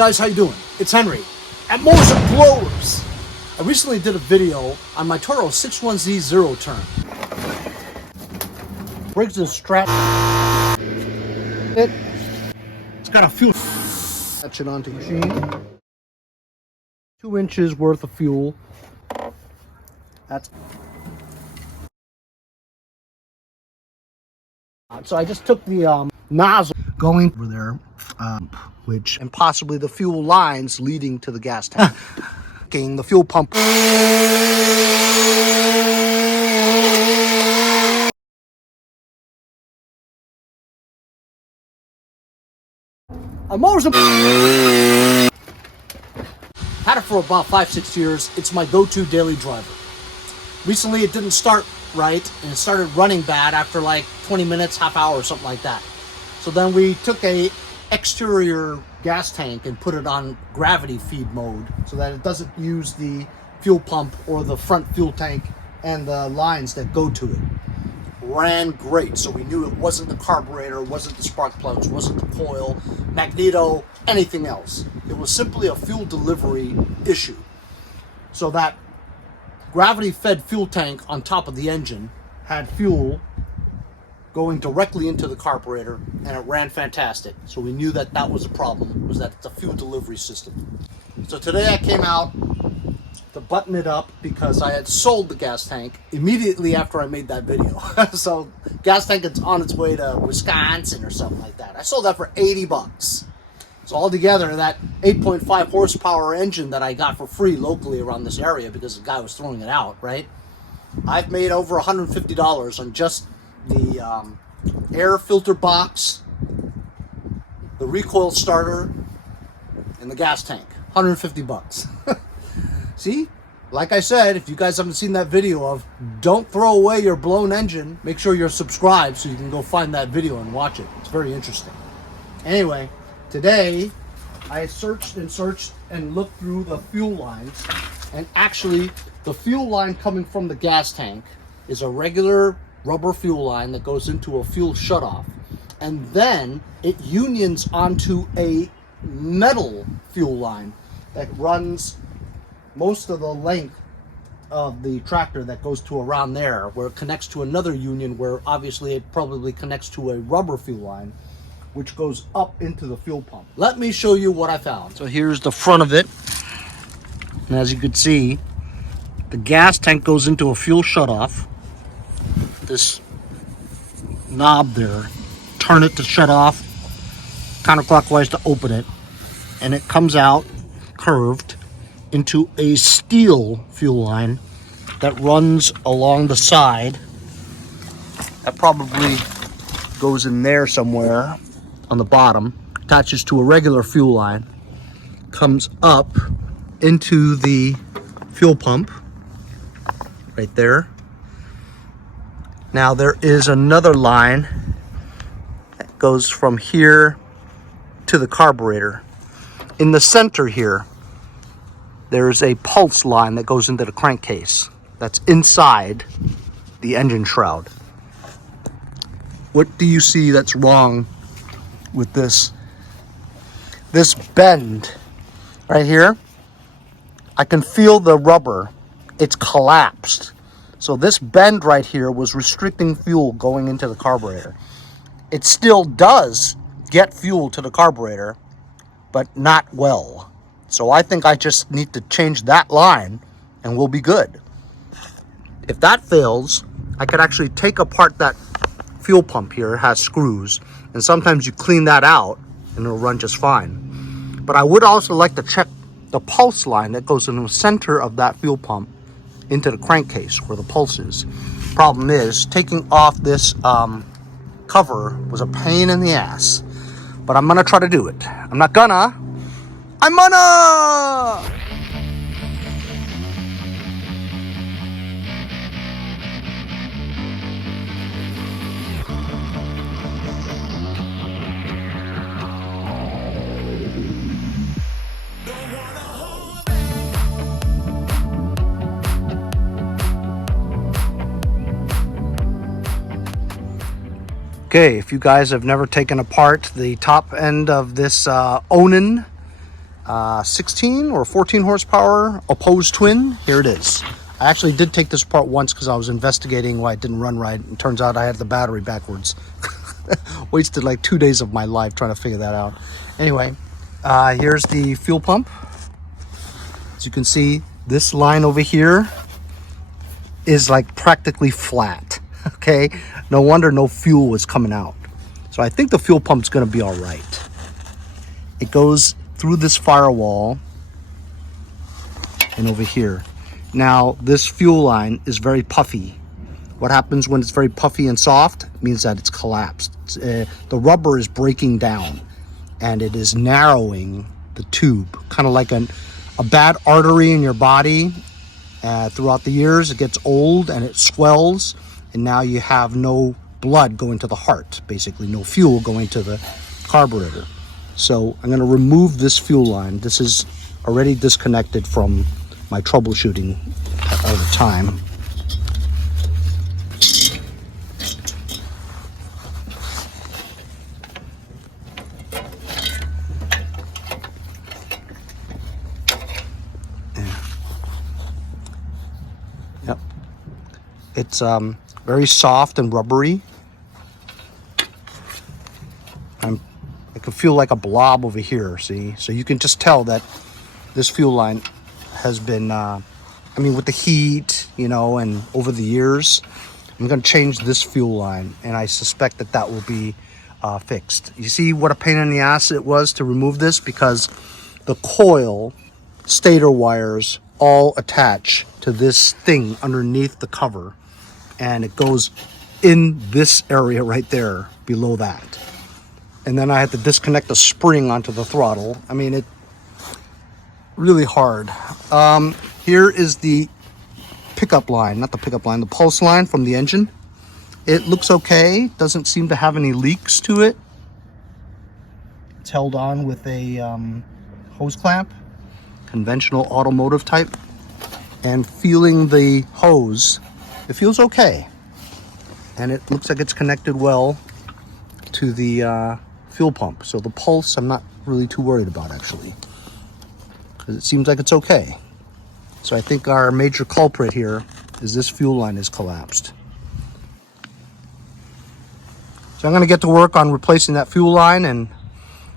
guys, how you doing? It's Henry at Mowers and Blowers. I recently did a video on my Toro 616Z zero turn. Briggs and strap. It's got a fuel. Attach it onto the machine. 2 inches worth of fuel. That's. So I just took the nozzle going over there, which and possibly the fuel lines leading to the gas tank. The fuel pump. Had it for about 5-6 years. It's my go-to daily driver. Recently it didn't start right and it started running bad after like 20 minutes, half hour or something like that. So then we took a exterior gas tank and put it on gravity feed mode so that it doesn't use the fuel pump or the front fuel tank and the lines that go to it. Ran great, so we knew it wasn't the carburetor, wasn't the spark plugs, wasn't the coil, magneto, anything else. It was simply a fuel delivery issue. So that gravity fed fuel tank on top of the engine had fuel going directly into the carburetor, and it ran fantastic. So we knew that that was a problem, was that it's a fuel delivery system. So today I came out to button it up because I had sold the gas tank immediately after I made that video. So gas tank is on its way to Wisconsin or something like that. I sold that for 80 bucks. So altogether, that 8.5 horsepower engine that I got for free locally around this area because the guy was throwing it out, right? I've made over $150 on just the air filter box, the recoil starter, and the gas tank. 150 bucks. See, like I said, if you guys haven't seen that video of don't throw away your blown engine, make sure you're subscribed so you can go find that video and watch it. It's very interesting. Anyway, today I searched and looked through the fuel lines, and actually the fuel line coming from the gas tank is a regular rubber fuel line that goes into a fuel shutoff, and then it unions onto a metal fuel line that runs most of the length of the tractor that goes to around there, where it connects to another union where obviously it probably connects to a rubber fuel line which goes up into the fuel pump. Let me show you what I found. So here's the front of it, and as you can see, the gas tank goes into a fuel shutoff. This knob there, turn it to shut off, counterclockwise to open it, and it comes out curved into a steel fuel line that runs along the side. That probably goes in there somewhere on the bottom, attaches to a regular fuel line, comes up into the fuel pump right there. Now there is another line that goes from here to the carburetor. In the center here, there's a pulse line that goes into the crankcase that's inside the engine shroud. What do you see that's wrong with this? This bend right here, I can feel the rubber. It's collapsed. So this bend right here was restricting fuel going into the carburetor. It still does get fuel to the carburetor, but not well. So I think I just need to change that line and we'll be good. If that fails, I could actually take apart that fuel pump here. It has screws, and sometimes you clean that out and it'll run just fine. But I would also like to check the pulse line that goes in the center of that fuel pump into the crankcase where the pulse is. Problem is, taking off this cover was a pain in the ass, but I'm gonna try to do it. I'm gonna. Okay, if you guys have never taken apart the top end of this Onan 16 or 14 horsepower opposed twin. Here it is. I actually did take this apart once because I was investigating why it didn't run right. It turns out I had the battery backwards. Wasted like 2 days of my life trying to figure that out. Anyway, here's the fuel pump. As you can see, this line over here is like practically flat. Okay, no wonder no fuel was coming out. So I think the fuel pump's going to be all right. It goes through this firewall and over here. Now this fuel line is very puffy. What happens when it's very puffy and soft means that it's collapsed. The rubber is breaking down and it is narrowing the tube, kind of like a bad artery in your body. Throughout the years, it gets old and it swells, and now you have no blood going to the heart, basically no fuel going to the carburetor. So I'm going to remove this fuel line. This is already disconnected from my troubleshooting at the time. Yep. It's very soft and rubbery. I can feel like a blob over here, see? So you can just tell that this fuel line has been, I mean, with the heat, you know, and over the years, I'm going to change this fuel line, and I suspect that that will be fixed. You see what a pain in the ass it was to remove this, because the coil stator wires all attach to this thing underneath the cover, and it goes in this area right there below that. And then I had to disconnect the spring onto the throttle. I mean, it really hard. Here is the pickup line, not the pickup line, the pulse line from the engine. It looks okay. Doesn't seem to have any leaks to it. It's held on with a hose clamp, conventional automotive type. And feeling the hose, it feels okay. And it looks like it's connected well to the fuel pump. So the pulse, I'm not really too worried about, actually, because it seems like it's okay. So I think our major culprit here is this fuel line is collapsed. So I'm going to get to work on replacing that fuel line, and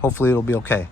hopefully it'll be okay.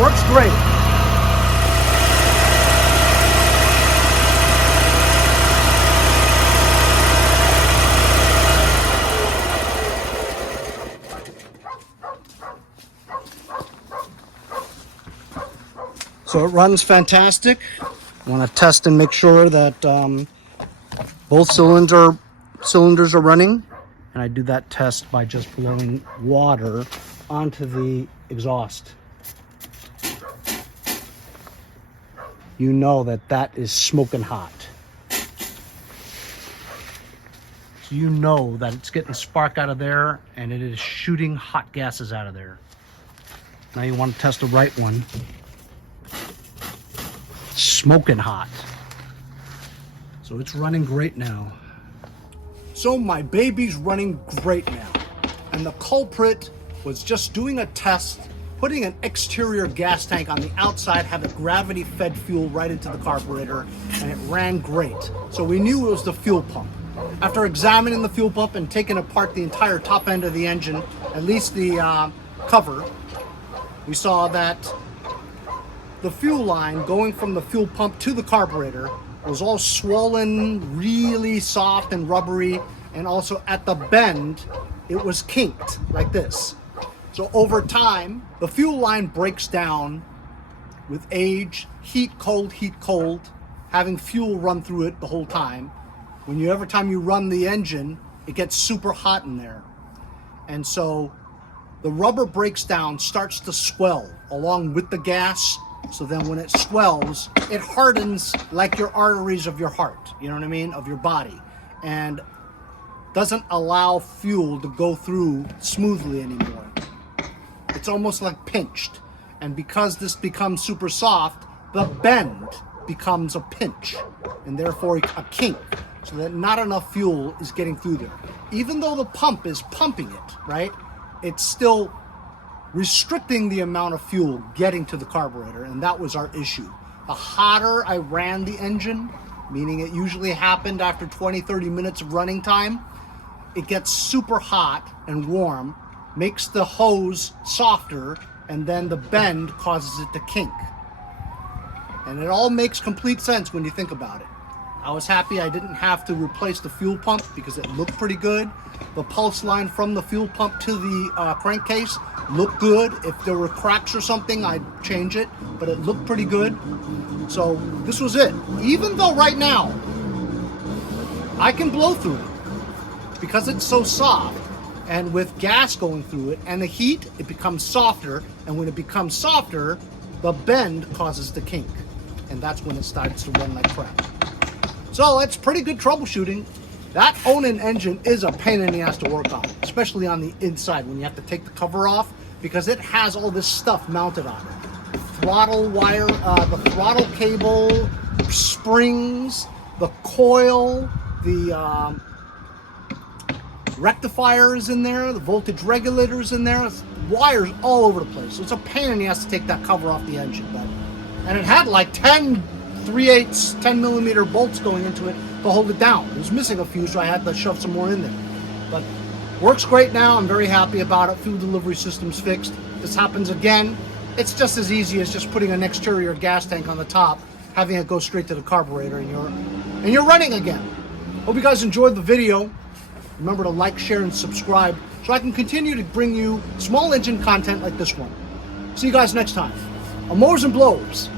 Works great. So it runs fantastic. I want to test and make sure that both cylinders are running. And I do that test by just blowing water onto the exhaust. You know that that is smoking hot. So So you know that it's getting spark out of there and it is shooting hot gases out of there. Now you want to test the right one. It's smoking hot. So it's running great now. So my baby's running great now. And the culprit was just doing a test, putting an exterior gas tank on the outside, having gravity fed fuel right into the carburetor, and it ran great. So we knew it was the fuel pump. After examining the fuel pump and taking apart the entire top end of the engine, at least the cover, we saw that the fuel line going from the fuel pump to the carburetor was all swollen, really soft and rubbery, and also at the bend, it was kinked like this. So over time, the fuel line breaks down with age, heat, cold, having fuel run through it the whole time. Every time you run the engine, it gets super hot in there. And so the rubber breaks down, starts to swell along with the gas. So then when it swells, it hardens like your arteries of your heart, you know what I mean, of your body, and doesn't allow fuel to go through smoothly anymore. It's almost like pinched. And because this becomes super soft, the bend becomes a pinch and therefore a kink, so that not enough fuel is getting through there. Even though the pump is pumping it, right, it's still restricting the amount of fuel getting to the carburetor, and that was our issue. The hotter I ran the engine, meaning it usually happened after 20-30 minutes of running time, it gets super hot and warm, makes the hose softer, and then the bend causes it to kink. And it all makes complete sense when you think about it. I was happy I didn't have to replace the fuel pump because it looked pretty good. The pulse line from the fuel pump to the crankcase looked good. If there were cracks or something, I'd change it, but it looked pretty good. So this was it. Even though right now, I can blow through it because it's so soft, and with gas going through it and the heat, it becomes softer, and when it becomes softer, the bend causes the kink, and that's when it starts to run like crap. So it's pretty good troubleshooting. That Onan engine is a pain in the ass to work on, especially on the inside when you have to take the cover off, because it has all this stuff mounted on it. The throttle wire, the throttle cable, springs, the coil, the rectifier is in there, the voltage regulator is in there, wires all over the place. So it's a pain in the ass to take that cover off the engine. And it had like 10 3/8 10 millimeter bolts going into it to hold it down. It was missing a few, so I had to shove some more in there. But works great now. I'm very happy about it. Fuel delivery system's fixed. If this happens again, it's just as easy as just putting an exterior gas tank on the top, having it go straight to the carburetor, and you're running again. Hope you guys enjoyed the video. Remember to like, share, and subscribe so I can continue to bring you small engine content like this one. See you guys next time on Mowers and Blowers.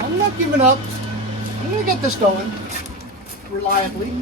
I'm not giving up. I'm going to get this going reliably.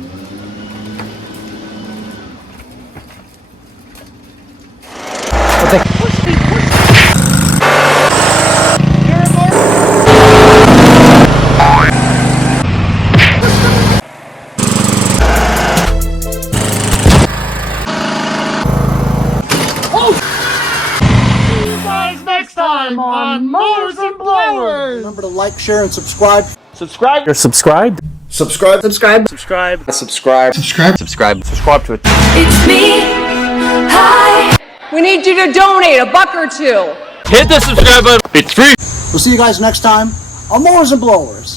Time on Mowers and Blowers. Remember to like, share, and subscribe. Subscribe. You're subscribed. Subscribe. Subscribe. Subscribe. Subscribe. Subscribe. Subscribe. Subscribe to it. It's me. Hi. We need you to donate $1 or $2. Hit the subscribe button. It's free. We'll see you guys next time on Mowers and Blowers.